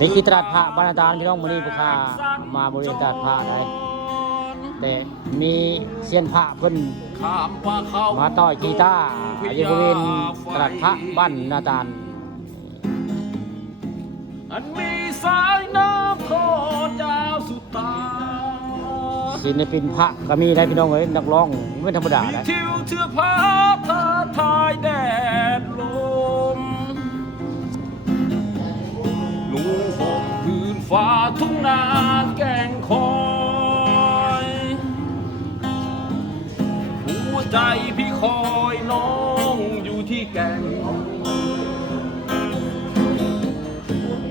นี่คือตลาดผ้าบ้านนาตาลพี่น้องมื้อนี้พวกข้ามาบริเวณตลาดผ้าได้แต่มีเซียนผ้าเพิ่นมาต่อยกีตาร์อยู่บริเวณตลาดผ้าบ้านนาตาลอันมีสายน้ำโคดาวสุดตาศิลปินพระก็มีได้พี่น้องเอ้ยนักร้องไม่ธรรมดาได้ทิวเทือกผาท้าทายแดดลมนุ่งห่มพื้นฟ้าทุ่งนาแก่งคอยหัวใจพี่คอยน้องอยู่ที่แก่ง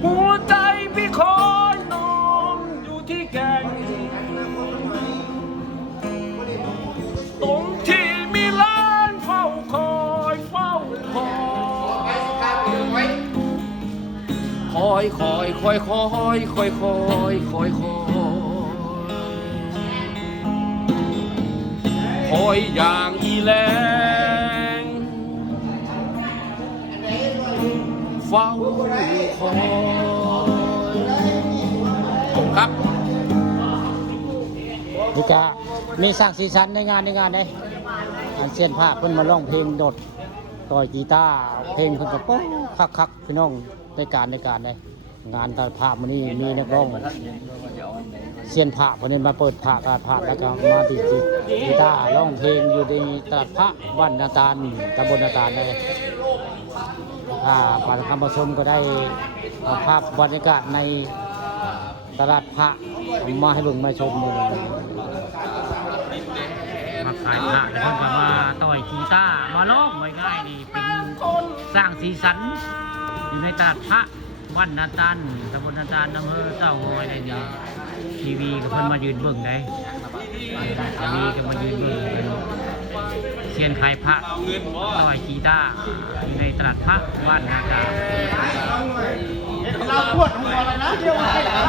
หัวใจพี่คอยน้องอยู่ที่แก่งตรงที่มีล้านเฝ้าคอยเฝ้าคอยคอยคอยคอยคอยคอยคอยคอยคอยอย่างอีแรงเฝ้าคอยครับนี่จะมีสร้างสีสันในงานได้อันเซียนผ้าเพิ่นมาร้องเพลงโดดต่อยกีตาร์เพลงเพิ่นก็โป๊ะคักๆพี่น้องในการได้งานตลาดผ้ามื้อนี้มีนักร้องเซียนผ้าเพิ่นมาเปิดผ้าตลาดผ้าแล้วก็มาติดกีตาร์ร้องเพลงอยู่ในตลาดผ้าบ้านนาตาลตำบลนาตาลได้ผ่านคำผสมก็ได้เอาภาพบรรยากาศในตลาดพระมาให้เบิ่งมาชมเลยมาขายพระแล้วก็มาต่อยกีตาร์มาร้องง่ายๆนี่เป็นสร้างสีสันอยู่ในตลาดพระวันนาตาลตำบลนาตาลอำเภอเต้าหอยได้ดีทีวีกับเพิ่นมายืนเบิ่งได้ทีวีก็มายืนเบิ่งเซียนขายพระต่อยกีตาร์อยู่ในตลาดพระวันนาตาลเราปวดหัวเลยนะเดี๋ยวให้หลาน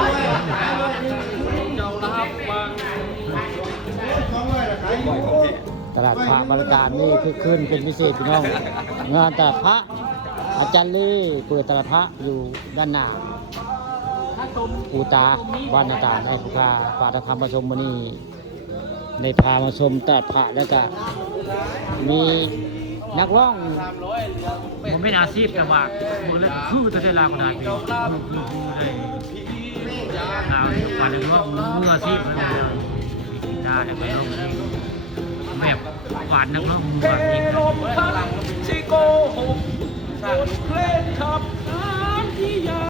ตลาดพระบริการนี่คือขึ้นเป็นพิเศษพี่น้องงานตลาดพระอาจารย์ลี่เปิดตลาดพระอยู่ด้านหน้าปูตาบ้านนาตาให้ผู้ค้าปาฐธรรมมาชมวันนี้ในพามาชมตลาดพระแล้วก็มีนักร้องผมเป็นอาชีพแต่ว่าผมเลยคือจะได้ลาก็ได้พี่ได้เอาก่อนเลยว่ามืออาชีพเลยได้แล้วก็ร้องเพลงแบบหวานนักร้องมืออาชีพลมพัดที่โกหกบทเพลงขับไ